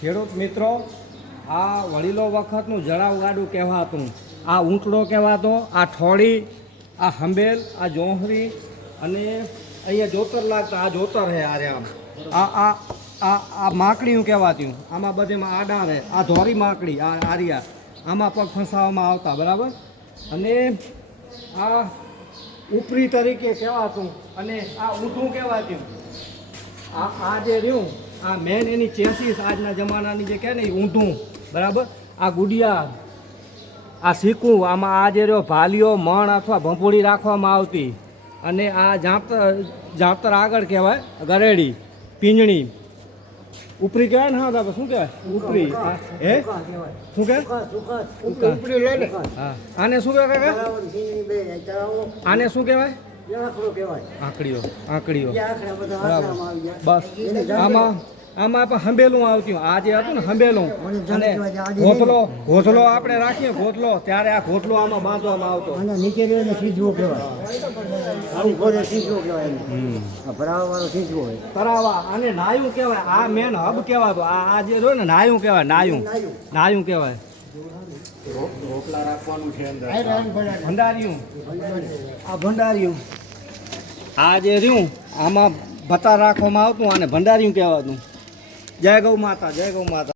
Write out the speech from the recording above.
ખેડૂત મિત્રો, આ વડીલો વખતનું જણાવ ગાડું કહેવાતું, આ ઊંટડો કહેવાતો, આ ઠોળી, આ હંબેલ, આ જોહરી અને અહીંયા જોતર લાગતા, આ જોતર હે આરે આમ, આ માકડીયું કહેવાતું, આમાં બધેમાં આડા રહે, આ ધોરી માકડી, આ આરિયા, આમાં પગ ફસાવવામાં આવતા, બરાબર. અને આ ઉપરી તરીકે કહેવાતું અને આ ઊંધું કહેવાતું. આ જે રહ્યું આ મેન એની ચેસીસ આજના જમાનાની જે કહે ને એ ઊંધું, બરાબર. આ ગુડિયા, આ શીકું, આમાં આ જે રહ્યો ભાલીઓ, મણ અથવા ભંભોળી રાખવામાં આવતી. અને આ જાપતર આગળ કહેવાય ગરેડી, પીંજણી. ઉપરી કહેવાય ને? હા દાદા, શું કહેવાય ઉપરી? હે શું કહેવાય? હા, આને શું કહેવાય? આને શું કહેવાય? આંકડીઓ, આંકડીઓ, બસ. આમાં પણ હંબેલું આવતું. આ જે હતું ને હંબેલું, અને ઘોથલો આપણે રાખીએ ઘોથલો, ત્યારે આ ઘોથલો આમાં બાંધવામાં આવતો. નીચે ખીચવો કહેવાય, તરાવા. અને નાયું કહેવાય. આ મેન હબ કહેવાતો. આ જે રહ્યો ને નાયું કહેવાય, નાયું, નાયું કહેવાય. ભંડારિયું, આ ભંડારિયું. આ જે રહ્યું આમાં ભત્તા રાખવામાં આવતું અને ભંડારિયું કહેવાતું. જય ગૌ માતા, જય ગૌ માતા.